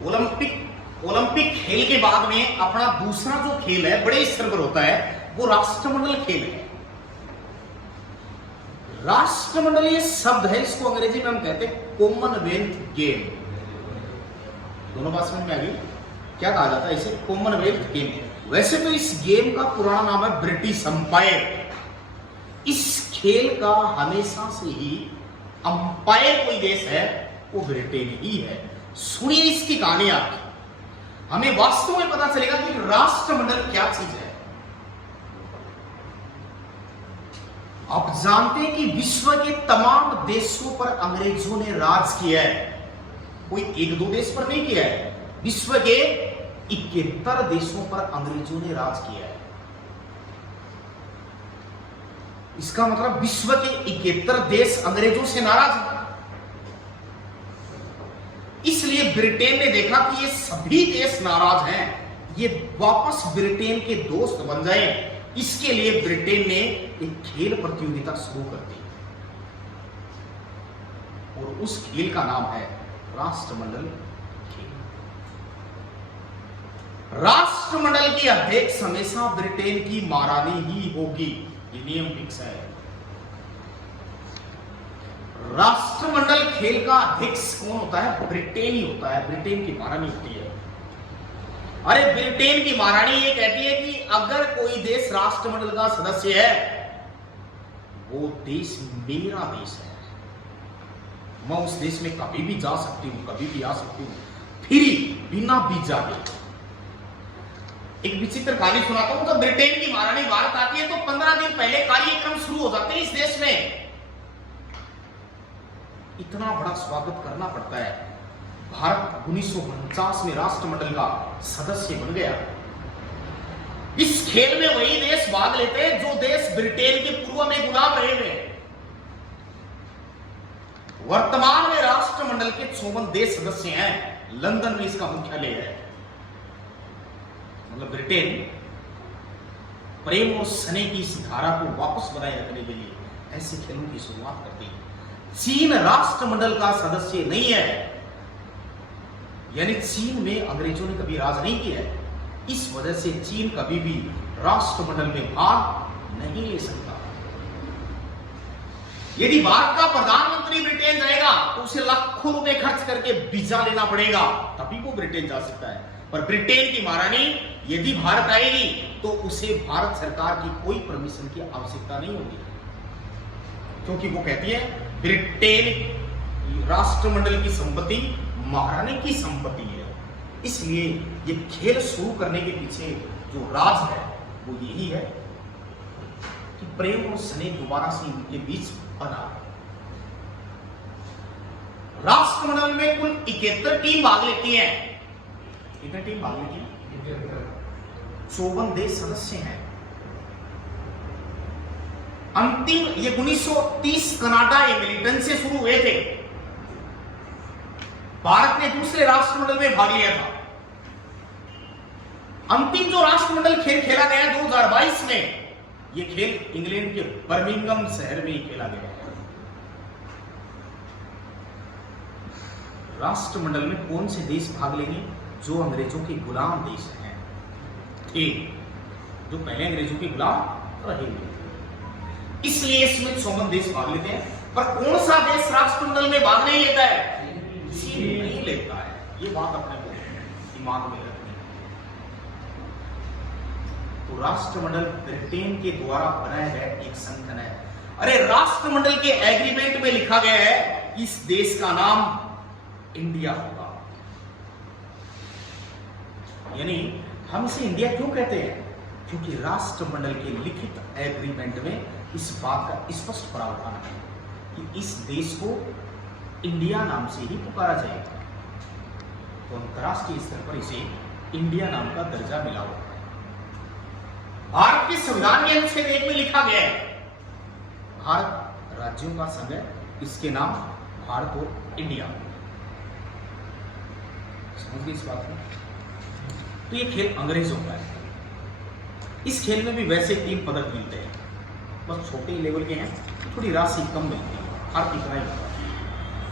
Olympic खेल के बाद में अपना दूसरा जो खेल है बड़े स्तर पर होता है वो राष्ट्रमंडल खेल है। राष्ट्रमंडल ये शब्द है, इसको अंग्रेजी में हम कहते हैं कॉमनवेल्थ गेम। दोनों बात समझ में आ गई? क्या कहा जाता है इसे? Commonwealth game. वैसे तो इस गेम का पुराना नाम है ब्रिटिश अंपायर। इस खेल का हमेशा से ही अंपायर कोई देश है वो ब्रिटेन ही है। सुनिए इसकी कहानी आपकी, हमें वास्तव में पता चलेगा कि राष्ट्रमंडल क्या चीज है। आप जानते हैं कि विश्व के तमाम देशों पर अंग्रेजों ने राज किया है, कोई एक दो देश पर नहीं किया है। विश्व के 71 देशों पर अंग्रेजों ने राज किया है। इसका मतलब विश्व के 71 देश अंग्रेजों से नाराज हैं। इसलिए ब्रिटेन ने देखा कि ये सभी देश नाराज हैं, ये वापस ब्रिटेन के दोस्त बन जाए। इसके लिए ब्रिटेन ने एक खेल प्रतियोगिता शुरू कर दी और उस खेल का नाम है राष्ट्रमंडल खेल। राष्ट्रमंडल की अध्यक्ष हमेशा ब्रिटेन की महारानी ही होगी, ये नियम फिक्स है। राष्ट्रमंडल खेल का अध्यक्ष कौन होता है? ब्रिटेन ही होता है, ब्रिटेन की महारानी होती है। अरे ब्रिटेन की महारानी ये कहती है कि अगर कोई देश राष्ट्रमंडल का सदस्य है वो देश मेरा देश है, मैं उस देश में कभी भी जा सकती हूं, कभी भी आ सकती हूं, फ्री, बिना वीजा के। एक विचित्र कहानी सुनाता हूं। जब ब्रिटेन की महारानी भारत आती है तो 15 दिन पहले कार्यक्रम शुरू हो जाते हैं इस देश में। इतना बड़ा स्वागत करना पड़ता है। भारत 1949 में राष्ट्रमंडल का सदस्य बन गया। इस खेल में वही देश भाग लेते हैं जो देश ब्रिटेन के पूर्व में गुलाम रहे हुए। वर्तमान में राष्ट्रमंडल के 54 देश सदस्य हैं। लंदन में इसका मुख्यालय है। मतलब ब्रिटेन प्रेम और स्नेह की इस धारा को वापस बनाए रखने के लिए ऐसे खेलों की शुरुआत करती है। चीन राष्ट्रमंडल का सदस्य नहीं है, यानी चीन में अंग्रेजों ने कभी राज नहीं किया है। इस वजह से चीन कभी भी राष्ट्रमंडल में भाग नहीं ले सकता। यदि भारत का प्रधानमंत्री ब्रिटेन जाएगा तो उसे लाखों रुपए खर्च करके वीजा लेना पड़ेगा, तभी वो ब्रिटेन जा सकता है। पर ब्रिटेन की महारानी यदि भारत आएगी तो उसे भारत सरकार की कोई परमिशन की आवश्यकता नहीं होगी, क्योंकि वो कहती है ब्रिटेन राष्ट्रमंडल की संपत्ति महारानी की संपत्ति है। इसलिए ये खेल शुरू करने के पीछे जो राज है वो यही है कि प्रेम और स्नेह दोबारा से इनके बीच बना। राष्ट्रमंडल में कुल 71 टीम भाग लेती हैं। कितनी टीम भाग लेती है? 54 देश सदस्य हैं। अंतिम ये 1930 कनाडा एमिलिटन से शुरू हुए थे। भारत ने दूसरे राष्ट्रमंडल में भाग लिया था। अंतिम जो राष्ट्रमंडल खेल खेला गया 2022 में, ये खेल इंग्लैंड के बर्मिंघम शहर में ही खेला गया। राष्ट्रमंडल में कौन से देश भाग लेंगे? जो अंग्रेजों के गुलाम देश हैं, जो पहले अंग्रेजों के गुलाम रहे हुए। इसलिए इसमें 54 देश भाग लेते हैं। पर कौन सा देश राष्ट्रमंडल में भाग नहीं लेता है? चीन नहीं लेता है। ये बात अपने को दिमाग में रखनी है। तो राष्ट्रमंडल ब्रिटेन के द्वारा बनाया गया एक संगठन है। अरे राष्ट्रमंडल के एग्रीमेंट में लिखा गया है इस देश का नाम इंडिया होगा। यानी हम इसे इंडिया क्यों कहते हैं? क्योंकि राष्ट्रमंडल के लिखित एग्रीमेंट में इस बात का स्पष्ट प्रावधान है कि इस देश को इंडिया नाम से ही पुकारा जाएगा। तो अंतरराष्ट्रीय स्तर पर इसे इंडिया नाम का दर्जा मिला हुआ है। भारत के संविधान के अनुच्छेद 1 में लिखा गया है भारत राज्यों का संघ है, इसके नाम भारत और इंडिया। समझ गए इस बात को? तो ये खेल अंग्रेजों का है। इस खेल में भी वैसे 3 पदक मिलते हैं, बस छोटे लेवल के हैं, थोड़ी राशि कम मिलती है, फर्क इतना ही होता है।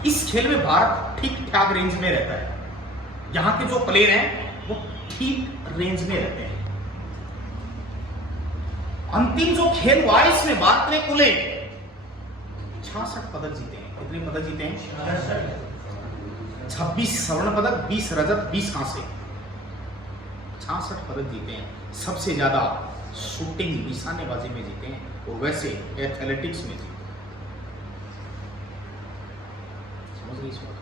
इस खेल में भारत ठीक ठाक रेंज में रहता है। यहाँ के जो प्लेयर हैं वो ठीक रेंज में रहते हैं। अंतिम जो खेल हुआ है इसमें भारत ने कुल 66 पदक जीते हैं। कितने पदक जीते हैं? 26 स्वर्ण पदक, 20 रजत, 20 कांसे, 66 पदक जीते हैं। सबसे ज्यादा शूटिंग निशानेबाजी में जीते हैं और वैसे एथलेटिक्स में जीते हैं। समझ गए इस बात?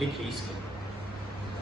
लिखिए इसके